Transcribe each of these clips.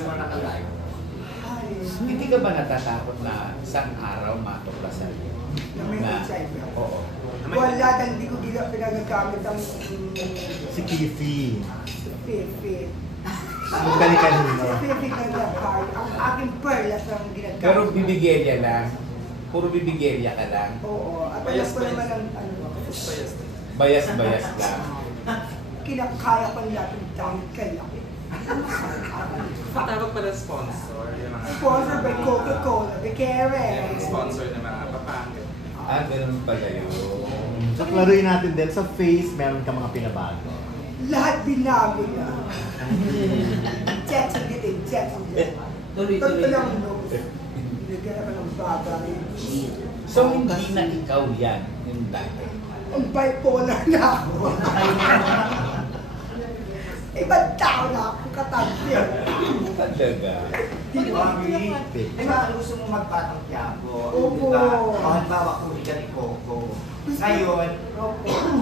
naman nakalive. Hindi ka ba natatakot na isang araw matuklasan mo? Na may HIV. Oo. Wala, dahil hindi ko pinagagamit ang Si Kifi. Fifi. Yung kani-kanino. Si Fifi Gagapar. Ang aking perlas ang ginagamit. Pero bibigelya lang. Puro bibigelya ka lang. Oo. At alam ko naman ang Bayas-bayas lang. kinakaya ko lahat ng damit kaya. Patawag pala sponsor. Yung mga Sponsor by Coca-Cola, Becare. yung sponsor ng mga papangit. Ganun pala yun. So, klaruin natin din, sa face, meron ka mga pinabago. Lahat binago niya. Jetson din, Jetson din. Totoo lang no. Nagkala ka ng bagay. So, hindi na ikaw yan yung dati. Ang bipolar na ako. Ibang tao na ako katabi. Talaga. Di ba gusto mo magbatang Quiapo? Opo. Di ba? O halimbawa, kung ka ni Coco. Ngayon,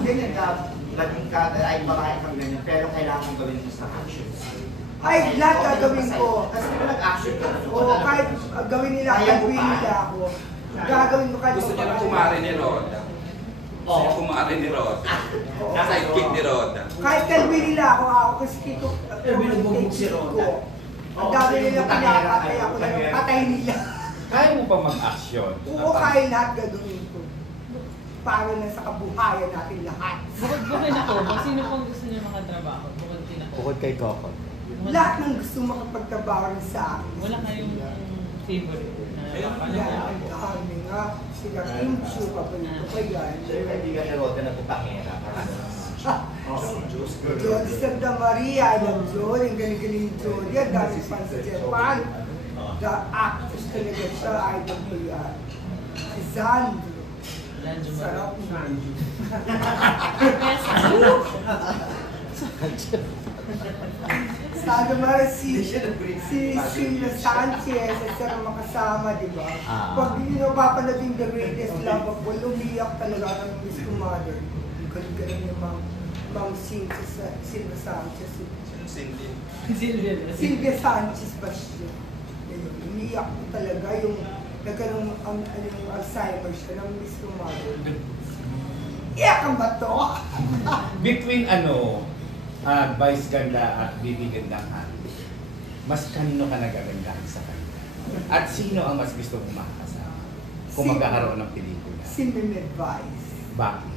ganyan ka, laging ka, ay babae kang ganyan, pero kailangan gawin mo sa actions. Ay, lahat gagawin ko. Kasi di ba nag-action ka? Oo, kahit gawin nila, gagawin nila ako. Gagawin ko kahit Gusto niya na kumare ni Roda. Gusto niya kumare ni Roda. Sidekick ni Roda. Kahit kalbi nila ako kasi kiko, binubugbog si Roda. ang dami nila pinapatay ako na yung patay nila. Kaya mo pa mag-action? Oo, kaya lahat gagawin ko. Para na sa kabuhayan natin lahat. Bukod na ko, sino pang gusto niyo mga trabaho? Bukod kina ko. Bukod kay Coco. Lahat ng gusto makapagtrabaho rin sa akin. Wala kayong favorite na Yan, kami nga. Sila Kimchi, pabalito ko yan. Siyempre, hindi ka ni Roda nagpapakera. Jody Santa Maria, yung Jody, ang galing-galing ni Jody. Ang dami pa sa Japan. The actress talaga siya, idol ko yan. Si Sandro. Sarap na. Sandro Maria, si Sheila Sanchez, at siya na makasama, di ba? Pag pinapapanood yung The Greatest Love of All, umiyak talaga ng Miss Mother. Ang galing-galing yung Ma'am Silvia Sanchez. Silvia Sanchez ba siya? Umiyak ko talaga yung nagkaroon yung Alzheimer siya ng Miss Mother. Iyakan ba to? Between Vice Ganda at Bibi Gandang Hati, mas kanino ka nagagandahan sa kanya? At sino ang mas gusto mong makakasama kung magkakaroon ng pelikula? Si Meme Vice. Bakit?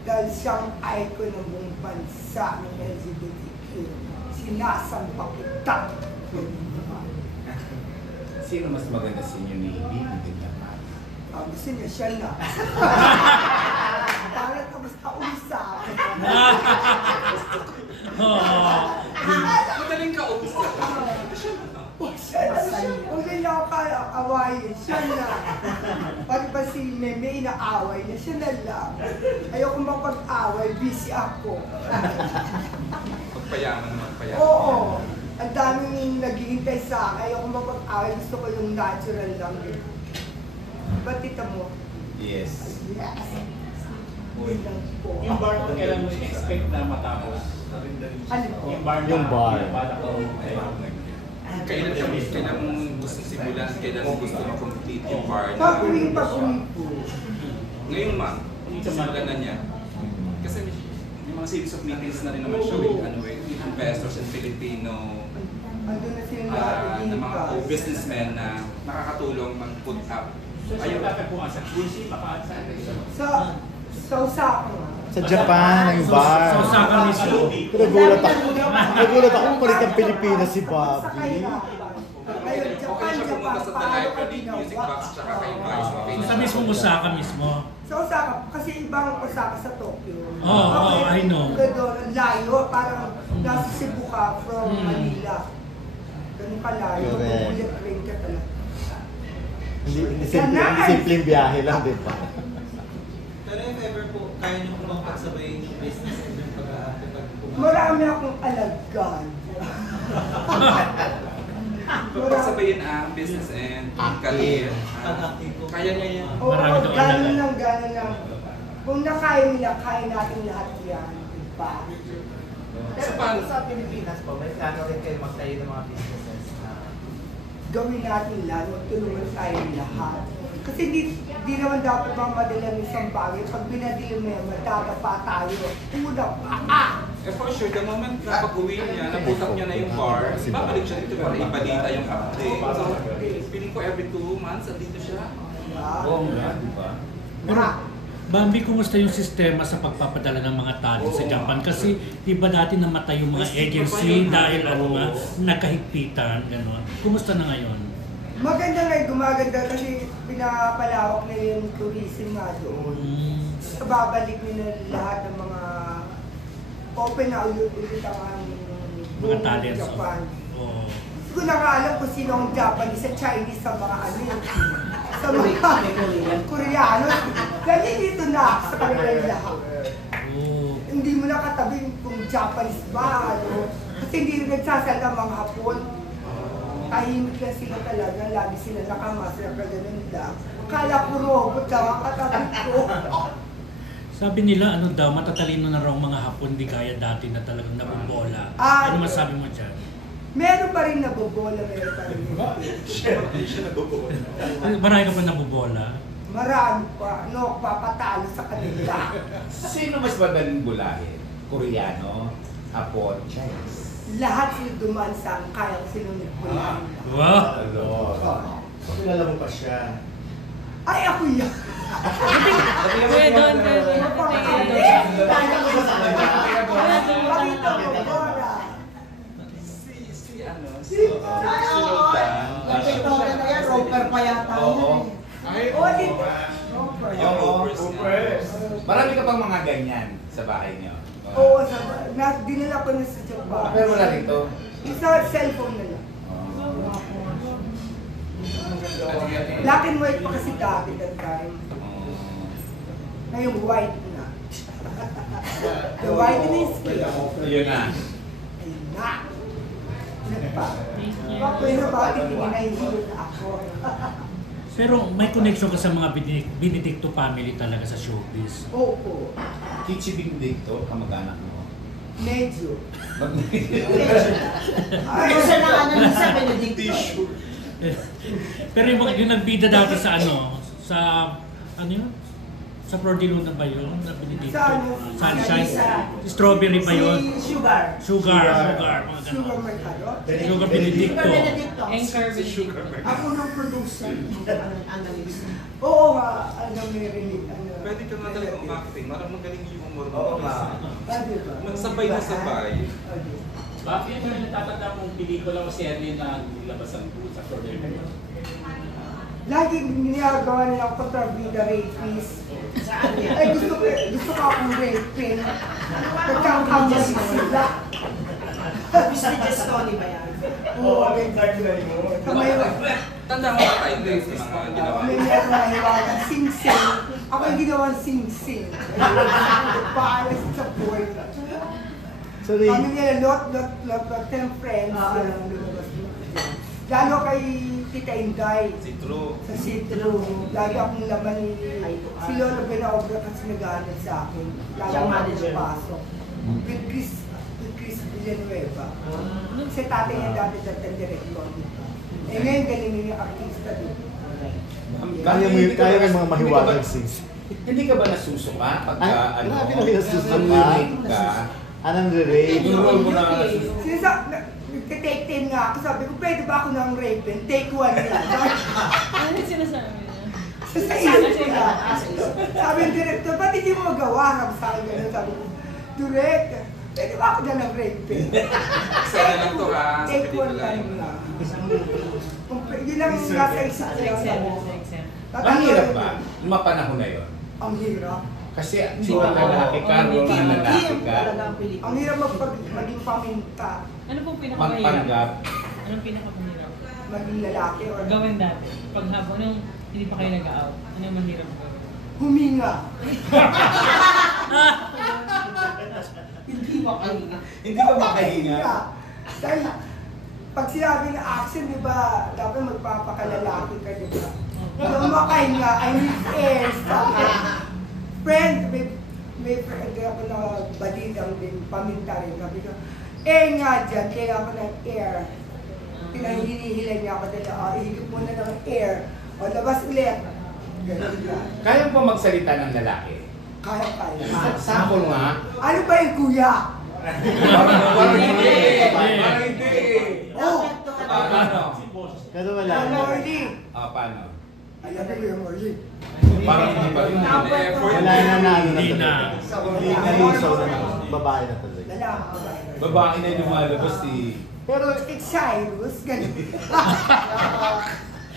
Dahil siyang icon ng buong bansa ng LGBTQ. Sinasampa kita. Sino mas maganda sa inyo ni Bibi Gandang Hati? Gusto niya siya na. Parang tapos kausap. Madaling kausap. Huwag niya ako awayin. Siya na. Pag ba si Meme inaaway niya, siya na lang. Ayoko mapag-away, busy ako. Magpayaman na magpayaman. Oo. Ang daming naghihintay sa akin. Ayoko mapag-away. Gusto ko yung natural lang din. Ba't tita mo? Yes. Yes. Yun lang po. Yung bar ko kailan mo expect na matapos? Ano po? Yung bar. Kailan mong gusto simulan, kailan mong gusto ma-complete yung bar na... Pag-uwi po. Ngayong month, simulan na niya. Kasi may mga series of meetings na rin naman siya with investors and Filipino Andun na sila na mga businessmen na nakakatulong mag-put up. Ayun, dapat po nga sa Quincy, baka saan Sa Osaka. Sa Japan, yung bar. Sa Osaka mismo. Nagulat ako kung palit ang Pilipinas si Bobby. Ngayon, Okay Japan, siya Japan. pumunta sa The Library Music Box tsaka kay Vice. So, sa mismo Osaka mismo. Sa Osaka, kasi ibang Osaka sa Tokyo. Oo, I know. Doon, ang layo, parang nasa Cebu ka from Manila. Ganun kalayo, Correct. bullet train ka talaga. Hindi simpleng biyahe lang, di ba? Pero if ever po, kaya niyo po bang pagsabay yung business and yung pag-aarte pag Marami akong alagad. Pagsabayin ang business and career. pag-acting po? Kaya niya yan. Oo, Marami itong gano'n alagad. lang. Kung nakaya nila, kaya natin lahat yan. Diba? Pero paano? sa Pilipinas po, may plano rin kayo magtayo ng mga businesses na gawin natin lahat, magtulungan tayo lahat. Kasi di naman dapat mamadala ng isang bagay. Pag binadili mo yan, matadapa tayo. Una, For sure, the moment na pag-uwi niya, naputak niya na yung bar, babalik siya dito para ipadita yung update. So, feeling ko every 2 months, andito siya. Oo nga, di ba? Pero, Bambi, kumusta yung sistema sa pagpapadala ng mga talent sa Japan? Kasi di ba dati namatay yung mga agency dahil nagkahigpitan, gano'n. Kumusta na ngayon? maganda nga, gumaganda kasi pinapalawak na yung tourism nga doon. So, babalik nila lahat ng mga open na ulit ang aming Mga talents. Japan. Oo. Hindi ko nakaalam kung sino ang Japanese sa Chinese sa mga ano yun. Sa mga Koreano. Dahil dito na sa kanila lahat. Oo. Hindi mo nakatabi kung Japanese ba, ano. Kasi hindi rin nagsasalita mga Hapon. Tahimik lang sila talaga, lagi sila nakamasa, kaganon lang. Kala ko robot lang ang katabi ko. Sabi nila, ano daw, matatalino na raw mga Hapon, di kaya dati na talagang nabubola. Ano masabi mo dyan? Meron pa rin nabobola, meron pa rin. Marami ka pa nabubola? Marami pa, no, papatalo sa kanila. Sino mas madaling bulahin? Koreano, Hapon, Chinese? Lahat sila dumaan sa kaya sinunod ko lang. Wow! Kilala mo pa siya. Ay, ako yan! Kuya Don, Pakita mo, Bora! Victoria na yan, roper pa yata Oo. yan. O, dito. Roper. Marami ka pang mga ganyan sa bahay niyo. Oo, dinala ko na sa Japan. Pero wala rito. Isa cellphone na lang. Black and white pa kasi dati that time. Ngayon white na. The whiteness skin. Yun na. Ayun na. Nagpa. Bakit na bakit hindi nahihilo na ako? Pero may connection ka sa mga Benedicto family talaga sa showbiz. Oo. Kichi Benedicto, kamag-anak mo. Medyo. Isa na sa Benedicto. Pero yung nagbida dati sa ano, sa ano yun? Sa Flor de Luna ba yun? Na Benedicto? Sa ano? Sunshine? Strawberry ba yun? Si Sugar. Sugar. Mga Sugar ganon. Mercado? Sugar Benedicto. Benedicto. Anchor Benedicto. Ako nang producer. Analyst. Oo nga, ano may relate. Pwede ka nga talaga umakting, marang magaling yung humor mo. Oo nga. Diba? Magsabay na sabay. Bakit ano yung natatanda mong pelikula o serye na nilabasan po sa Flor de Luna? Lagi ginagawa nila ako kontrabida rapist. Saan yan? Ay, gusto ko akong rapist. Nagkakamali sila. Business Tony ba yan? Oo, may kamay Tanda mo ba tayo guys sa mga ginawa? may meron na hiwagan sing-sing. Ako yung ginawang sing-sing. Paalas sa boy. Sorry. Kami nila lot, 10 friends. Yan, lumabas mo. Lalo kay Tita Inday. Si True. Sa sitro, lagi akong laman ni si Lolo Benaobra kasi nag-aanad sa akin. Lagi Siyang akong manager. pasok. With Chris Villanueva. Kasi tatay niya dati dating director. Eh ngayon galing niya artista dito. Kaya mo mga mahiwagang scenes. Hindi ka ba nasusuka pagka ano? Grabe na nasusuka. Nag-rate ka? Anong re-rate? Yung role mo na Nagte-take 10 nga ako, sabi ko, pwede ba ako ng rape? Take 1 yan. Ano yung sinasabi niya? Sa isip ko na. Sabi ng director, ba't hindi mo magawa? Sabi sa akin gano'n, sabi ko, direct, pwede ba ako na ng rape? Sana lang to ha, sa Take 1 pelikula lang yun. na. Yun lang nasa isip ko lang. Ang hirap ba? Yung mga panahon na yun. Ang hirap. Kasi hindi ka lalaki ka, role na lalaki ka. Ang hirap maging paminta, Ano pong pinakamahirap? Magpanggap. Anong pinakamahirap? maging lalaki, or Gawin dati. Pag habang nung hindi pa kayo nag-out, ano yung mahirap gawin? huminga. Hindi ba kanina? Hindi ka makahinga. Dahil pag sinabi na action, di ba, dapat magpapakalalaki ka, di ba? Yung makahinga, I need air. Friend, may friend ako na balidang din, paminta rin. Sabi ko, nga dyan, kaya ako ng air. Pinahihili hinihilan niya ako dala, ihigip muna ng air, o labas ulit. Ganun ka. Kaya po magsalita ng lalaki. Kaya. Sample nga. Ano ba yung kuya? Parang hindi. Parang hindi. Oh! Paano? Pero wala Good na. morning! Paano? Alam mo yung morning. Parang hindi pa rin. Wala na na ano na Hindi na. talaga. Hindi na lusaw na babae na talaga. Lalaki. Babae na yung lumalabas Pero it's Cyrus, ganun.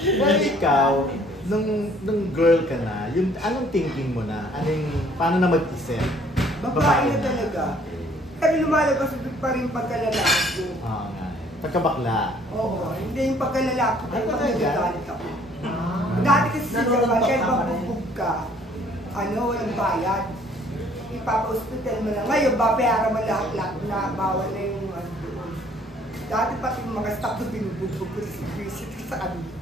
Pero ikaw, nung girl ka na, yung anong thinking mo na? Paano na mag-isip? Babae na talaga. Pero lumalabas pa rin pagkalalaki ko. Oo nga. Pagkabakla. Oo, hindi yung pagkalalaki ko, Ay, pag talaga? nagagalit ako. Dati kasi sa Japan, kahit mabugbog ka, walang bayad. Ipapa-hospital mo lang. Ngayon, babayaran mo lahat-lahat na bawal na yung doon. Dati pati yung mga staff na binubugbog ko sa visit sa kanila.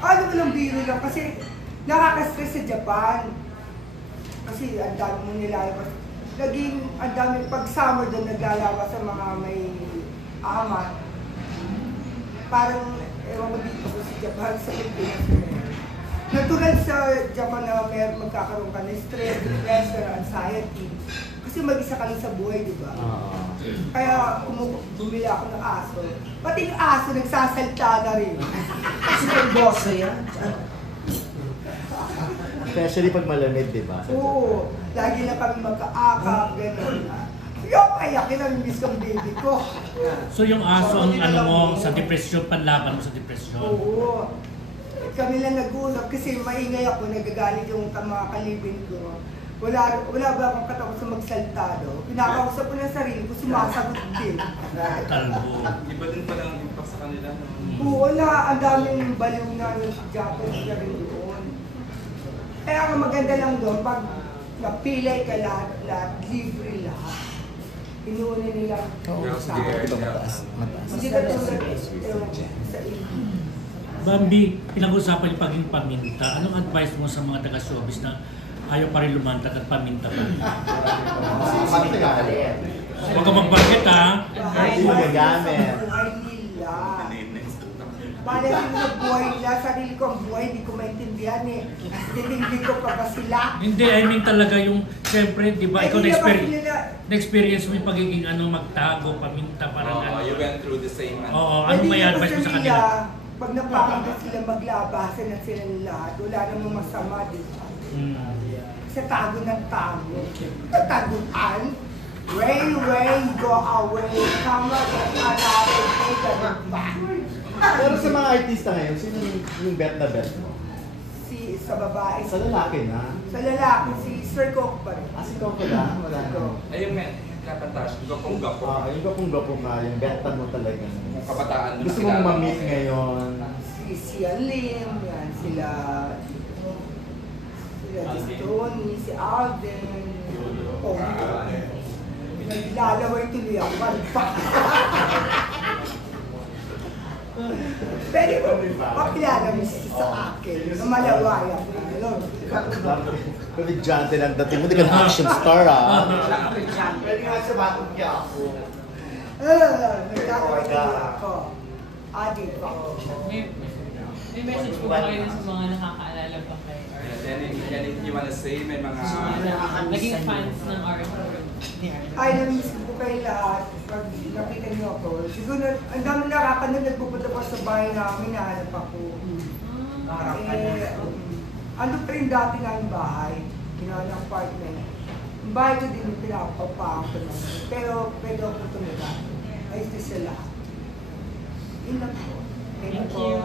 Walang biro lang kasi nakaka-stress sa Japan. Kasi ang dami mo nilalabas. Naging ang dami, pag summer doon naglalabas sa mga may amat. Parang, ewan ko dito sa Japan, sa Pilipinas. Natural sa Japan na magkakaroon ka ng stress, depression, anxiety. Kasi mag-isa ka lang sa buhay, di ba? Kaya bumili ako ng aso. Pati yung aso nagsasalta na rin. Kasi may boso yan. Especially pag malamig, di ba? Oo, lagi na kami magkaakap, gano'n. Yung payakin na miss kong baby ko. So yung aso ang mo sa depression, panlaban mo sa depression. Oo. Kami lang nag-uusap kasi maingay ako, nagagalit yung mga kalibin ko. Wala ba akong katakot sa magsaltado? Pinakausap ko ng sarili ko, sumasagot din. Talbo. Iba din pala ang impact sa kanila. No? Oo, ang daming baliw na yung Japanese na rin doon. Kaya ang maganda lang doon, pag napilay ka lahat, libre lahat. Inuuna nila sa akin. Hindi ka tulad sa inyo. Bambi, pinag-usapan yung pagiging paminta. Anong advice mo sa mga taga-showbiz na ayaw pa rin lumantad at paminta pa rin? Huwag ka magbanggit ha. Hindi mo gagamit. Buhay nila. Bala rin na buhay nila. Sarili ko ang buhay, hindi ko maintindihan eh. Hindi ko pa ba sila? Hindi, I mean talaga yung, siyempre, di ba, ikaw na-experience mo yung pagiging magtago, paminta, parang You went through the same. Oo, ano may advice mo sa kanila? Pag napakita sila maglabasan na sila lahat, wala namang masama dito. Sa tago ng tago. Taguan. Rain, go away. Come on, another day, ganun pa. Pero sa mga artista ngayon, sino yung bet na bet mo? Sa babae. Sa lalaki na? Sa lalaki, si Sir Coke pa rin. Si Coco lang? Wala na. Ay, yung kapantash, gapong-gapo. Yung gapong-gapo ka, yung betan mo talaga. Kabataan mo. Gusto mong ma-meet ngayon. Si Alim, yan, sila Tony, si Alden. Oh, naglalaway tuloy ako. Pwede mo, pakilala mo sa akin na malawayan ka. Komedyante lang dating mo, di ka na action star Pwede nga sa batong niya ako. Naglalaway tuloy ako. Adik ako. May message po ba kayo sa mga nakakaalala pa kayo? Anything you wanna say? May mga... Naging fans ng art. Ay, namiss ko kayo lahat. Pag nakita niyo ako, siguro ang dami nakakanood, nagpupunta pa sa bahay namin, nahanap ako. Ano pa rin dati ng bahay, ng apartment. Ang bahay ko din yung pinapapaan ko naman. Pero pwede ako tumira. Ayos na sila. Yun lang po. Thank you.